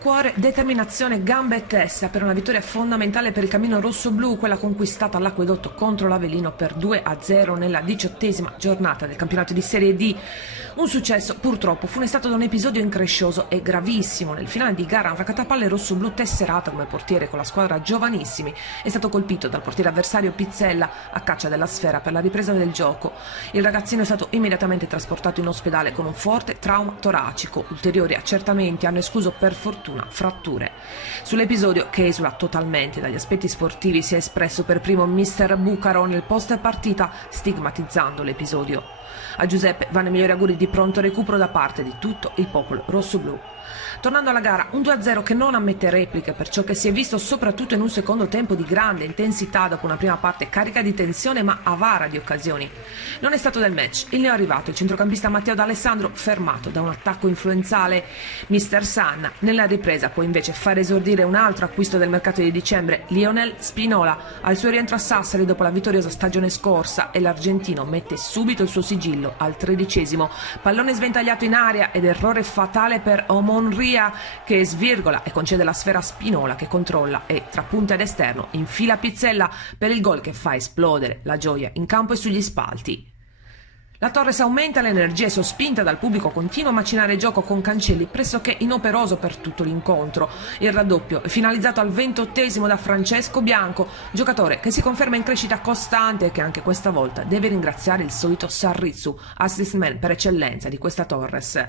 Cuore, determinazione, gambe e testa per una vittoria fondamentale per il cammino rosso-blu, quella conquistata all'Acquedotto contro l'Avellino per 2-0 nella 18ª giornata del campionato di Serie D. Un successo purtroppo funestato da un episodio increscioso e gravissimo. Nel finale di gara un raccattapalle rosso-blu tesserato come portiere con la squadra giovanissimi è stato colpito dal portiere avversario Pizzella a caccia della sfera per la ripresa del gioco. Il ragazzino è stato immediatamente trasportato in ospedale con un forte trauma toracico. Ulteriori accertamenti hanno escluso per fortuna fratture. Sull'episodio, che esula totalmente dagli aspetti sportivi, si è espresso per primo mister Bucaro nel post partita, stigmatizzando l'episodio. A Giuseppe vanno i migliori auguri di pronto recupero da parte di tutto il popolo rossoblu. Tornando alla gara, un 2-0 che non ammette repliche per ciò che si è visto soprattutto in un secondo tempo di grande intensità dopo una prima parte carica di tensione ma avara di occasioni. Non è stato del match, il neoarrivato, il centrocampista Matteo D'Alessandro, fermato da un attacco influenzale mister Sanna. Nella ripresa può invece far esordire un altro acquisto del mercato di dicembre, Lionel Spinola, al suo rientro a Sassari dopo la vittoriosa stagione scorsa, e l'argentino mette subito il suo sigillo al 13°, pallone sventagliato in aria ed errore fatale per Omonria che svirgola e concede la sfera a Spinola che controlla e tra punta ed esterno infila Pizzella per il gol che fa esplodere la gioia in campo e sugli spalti. La Torres aumenta l'energia e sospinta dal pubblico continua a macinare gioco con Cancelli pressoché inoperoso per tutto l'incontro. Il raddoppio è finalizzato al 28° da Francesco Bianco, giocatore che si conferma in crescita costante e che anche questa volta deve ringraziare il solito Sarrizzu, assist man per eccellenza di questa Torres.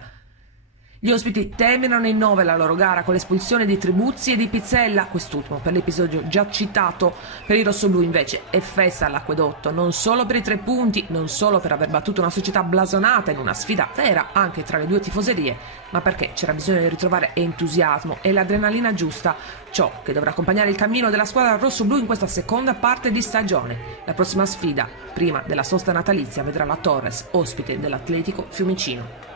Gli ospiti terminano in 9 la loro gara con l'espulsione di Tribuzzi e di Pizzella, quest'ultimo per l'episodio già citato. Per i rossoblù invece è festa all'Acquedotto, non solo per i 3 punti, non solo per aver battuto una società blasonata in una sfida vera anche tra le due tifoserie, ma perché c'era bisogno di ritrovare entusiasmo e l'adrenalina giusta, ciò che dovrà accompagnare il cammino della squadra rossoblù in questa seconda parte di stagione. La prossima sfida, prima della sosta natalizia, vedrà la Torres ospite dell'Atletico Fiumicino.